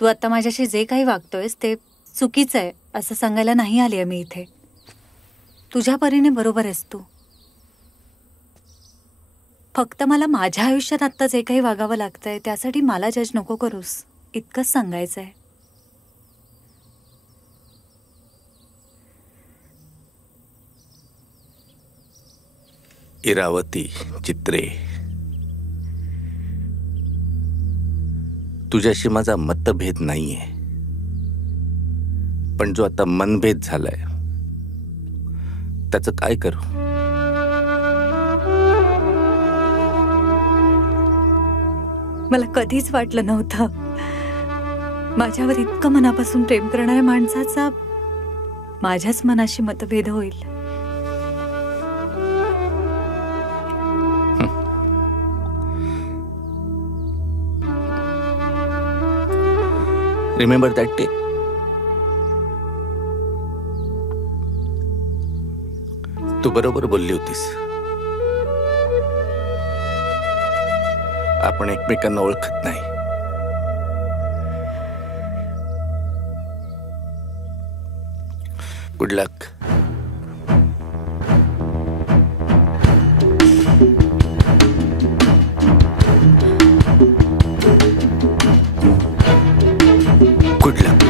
तू आता माझ्याशी जे काही वागतोयस ते चुकीचं आहे असं सांगायला नाही आली मी इथे. तुझ्या परीने बरोबर आहेस तू. फक्त मला माझ्या आयुष्यात आता जे काही वागावं लागतंय त्यासाठी मला जज नको करूस, इतकंच सांगायचंय. इरावती, चित्रे, तुझ्याशी माझा मतभेद नाहीये, पण जो आता मनभेद झालाय त्याचं काय करू? मला कधीच वाटलं नव्हतं माझ्यावर इतकं मनापासून प्रेम करणाऱ्या माणसाचा माझ्याच मनाशी मतभेद होईल. Remember that day? तू बरोबर बोलली होतीस. आपण एकमेकांना ओळखत नाही. गुड लक. गुड लक.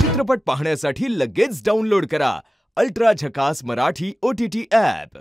चित्रपट पाहण्यासाठी लगेच डाउनलोड करा अल्ट्रा झकास मराठी OTT ॲप.